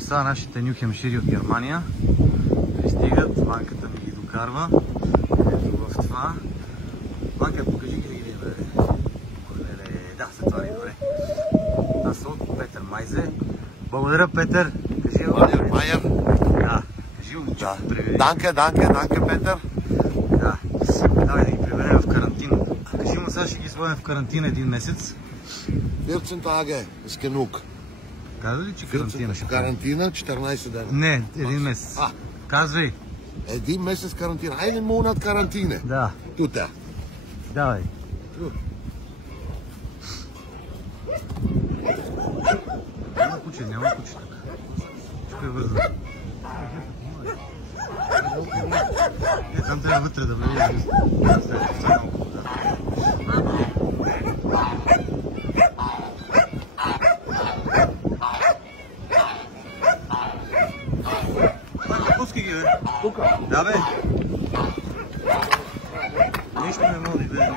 са нашите нюхемшири от Германия. Пристигат, Ванката ми ги докарва. Ето в това. Ванка, покажи ги да ги видим, бе. Да, се твари, добре. Това са от Петър Майзе. Благодаря, Петър. Кажи Майер. Да, кажи му, че се приведи. Данке, Петър. Да, давай да ги приберем в карантина. Кажи му, сега ще ги сложим в карантина един месец. 14 Tage ist genug. Казва ли, че карантина ще прави? Карантина, 14 дена. Не, един месец. Казвай. Един месец карантина. Einen Monat Quarantäne. Да. Tut er. Давай. Няма куче така. Чукай бързо. Там трябва вътре да влезе. Пускай ги, бе. Да, бе. Нищо не води, бе.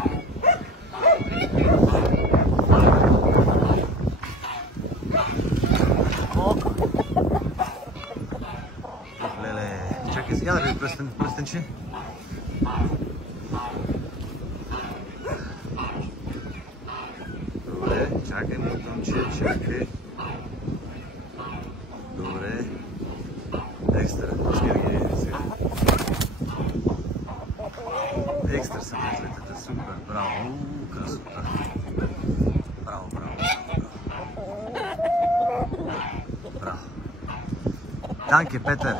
Леле, чакай сега да ви пръстенче. Добре, чакай, мутъмче, чакай. Добре. Екстра, пускай да ги видим сега. Екстра са мезлетата, супер, браво, красота. Браво. Браво. Данке, Петър.